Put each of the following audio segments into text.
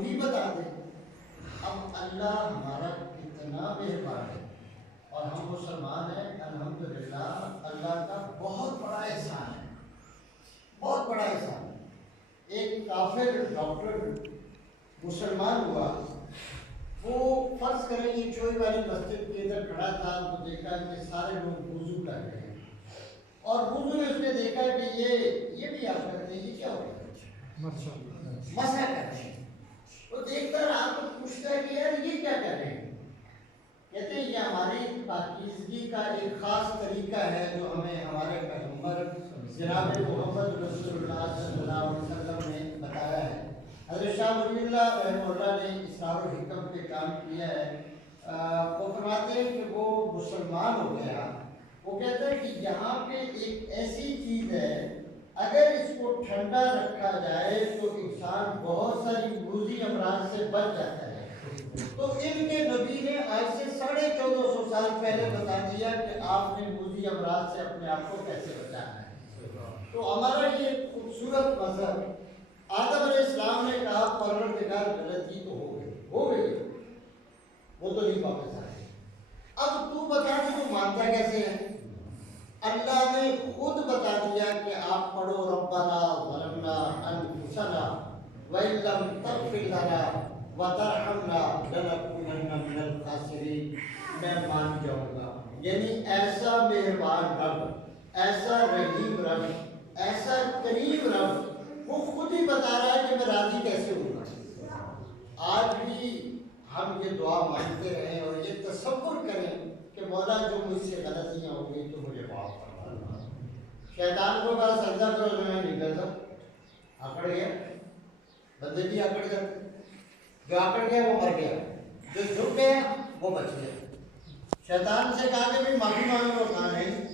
وہی بتا دے۔ اب اللہ ہمارا کتنا مہربان ہے، اور ہم مسلمان ہیں الحمدللہ، اللہ کا بہت بڑا احسان ہے، بہت بڑا احسان ہے۔ ایک کافر ڈاکٹر مسلمان ہوا، وہ فرض کریں یہ چوئی والی مسجد کے ادھر کھڑا تھا، تو دیکھا کہ سارے لوگ وضو کر رہے ہیں، اور وضو میں اس نے دیکھا کہ یہ بھی آپ کرتے ہیں، یہ کیا ہو رہا ہے؟ مسح کر رہے ہیں۔ وہ دیکھتا رہا تو پوچھتا ہے کہ یار یہ کیا کر رہے ہیں؟ کہتے ہیں یہ ہماری پاکیزگی کا ایک خاص طریقہ ہے جو ہمیں ہمارے پیغمبر جناب محمد رسول اللہ صلی اللہ علیہ وسلم نے بتایا ہے۔ حضرت شاہ ولی اللہ رحمہ اللہ نے اسرار و حکم پہ کام کیا ہے۔ وہ فرماتے ہیں کہ وہ مسلمان ہو گیا، وہ کہتے ہیں کہ یہاں پہ ایک ایسی چیز ہے اگر اس کو ٹھنڈا رکھا جائے تو انسان بہت ساری موذی امراض سے بچ جاتا ہے۔ تو ان کے نبی نے آج سے 1450 سال پہلے بتا دیا کہ آپ نے موذی امراض سے اپنے آپ کو کیسے بچانا ہے۔ تو ہمارا یہ خوبصورت مذہب، آدم علیہ السلام نے کہا پروردگار غلطی تو ہو گئی، وہ تو نہیں واپس آئے، اب تو بتا کہ تو مانتا کیسے ہے؟ اللہ نے خود بتا دیا کہ آپ پڑھو ربنا ظلمنا انفسنا وان لم تغفر لنا وترحمنا لنکونن من الخاسرین، میں مان جاؤں گا۔ یعنی ایسا مہربان رب، ایسا رحیم رب، ایسا کریم رب، وہ خود ہی بتا رہا ہے کہ میں راضی کیسے ہوں گا۔ آج بھی ہم یہ دعا مانتے رہیں اور یہ تصور کریں کہ مولا جو مجھ سے غلطیاں ہو گئی تو مجھے معاف فرما۔ شیطان کو کہا سجدہ کرو، جو میں نہیں کرتا، آکڑ گیا، بندے بھی آکڑ جاتے، جو آکڑ گیا وہ مر گیا، جو جھک گیا وہ بچ گیا۔ شیطان سے کہا کہ بھی معافی مانگ لو، کہا نہیں،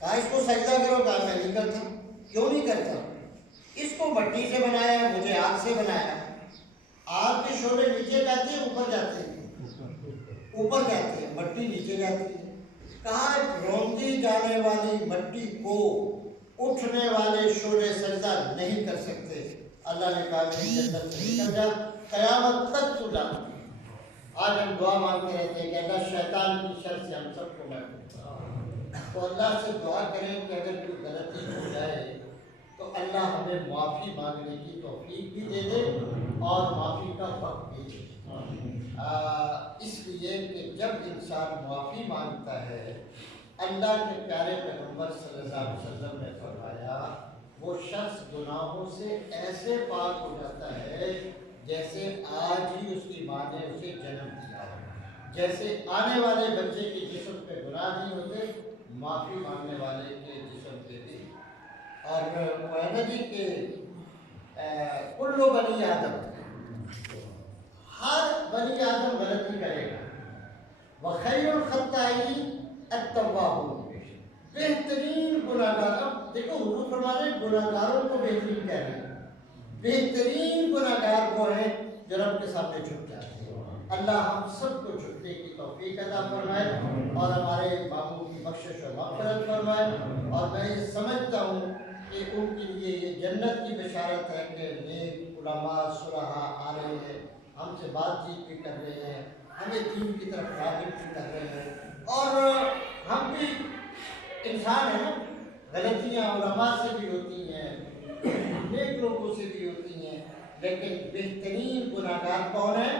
کہا اس کو سجدہ کرو، کہا میں نہیں کرتا۔ کیوں نہیں کرتا؟ اس کو مٹی سے بنایا، مجھے آگ سے بنایا، آگ کے شعلے نیچے جاتے ہیں اوپر جاتے ہیں، اوپر جاتے ہیں، مٹی نیچے جاتی ہے۔ کہا رونتی جانے والی مٹی کو اٹھنے والے شعلے سجدہ نہیں کر سکتے۔ اللہ نے کہا کہ جنت سے نکل جا، قیامت تک تو جانا۔ آج ہم دعا مانگتے رہتے ہیں کہ اللہ شیطان کی شر سے ہم سب کو محفوظ کرے۔ تو اللہ سے دعا کریں کہ اگر کوئی غلطی ہو جائے تو اللہ ہمیں معافی مانگنے کی توفیق بھی دے دے اور معافی کا وقت بھی دے دے۔ اس لیے کہ جب انسان معافی مانگتا ہے، اللہ کے پیارے پیغمبر صلی اللہ علیہ وسلم نے فرمایا وہ شخص گناہوں سے ایسے پاک ہو جاتا ہے جیسے آج ہی اس کی ماں نے اسے جنم دیا ہو، جیسے آنے والے بچے کے جسم پہ گناہ نہیں ہوتے، معافی مانگنے والے کے جسم پہ بھی۔ اور وہ ہے نا جی کہ کلو بنی آدم، ہر بنی آدم غلطی کرے گا، وخیر الخطائین التوابون، بہترین گناہ گار۔ اب دیکھو حضور فرما رہے ہیں گناہ گاروں کو بہترین کہہ رہے ہیں، بہترین گناہ گار وہ ہیں جو رب کے سامنے جھک جاتے ہیں۔ اللہ ہم سب کو جھکنے کی توفیق عطا فرمائے اور ہمارے اماموں کی بخشش و مغفرت فرمائے۔ اور میں یہ سمجھتا ہوں کہ ان کے لیے یہ جنت کی بشارت ہے کہ نیک علماء صلحاء آ رہے ہیں، ہم سے بات چیت بھی کر رہے ہیں، ہمیں دین کی طرف راغب بھی کر رہے ہیں، اور ہم بھی انسان ہیں نا، غلطیاں علماء سے بھی ہوتی ہیں، نیک لوگوں سے بھی ہوتی ہیں، لیکن بہترین گناہ گار کون ہیں؟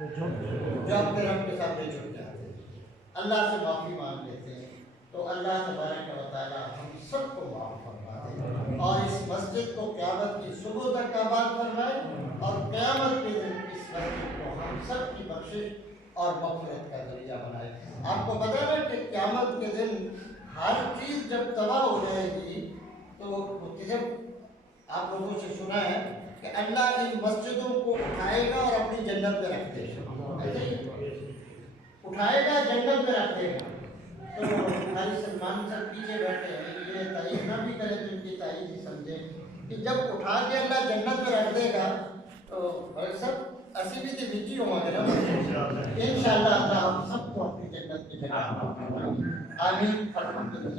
جو اپنے رب کے سامنے جھک جاتے ہیں، اللہ سے معافی مانگ لیتے ہیں۔ تو اللہ تبارک و تعالی ہم سب کو معاف فرما دے اور اس مسجد کو قیامت کی صبح تک آباد فرمائے، اور قیامت کے دن اس مسجد کو ہم سب کی بخشش اور مغفرت کا ذریعہ بنائے۔ آپ کو پتہ ہے کہ قیامت کے دن ہر چیز جب تباہ ہو جائے گی تو جب آپ لوگوں سے سنا ہے کہ اللہ ان مسجدوں کو اٹھائے گا اور اپنی جنت میں رکھ دے گا، اٹھائے گا جنت میں رکھ دے گا۔ تو ہماری سلمان صاحب پیچھے بیٹھے ہیں، یہ تائید نہ بھی کرے تو ان کی تائید ہی سمجھے کہ جب اٹھا کے اللہ جنت میں رکھ دے گا تو بھائی سب اسی بھی تو بچی ہوں گے نا، انشاءاللہ اللہ ہم سب کو اپنی جنت کی جگہ آمین۔ الحمدللہ۔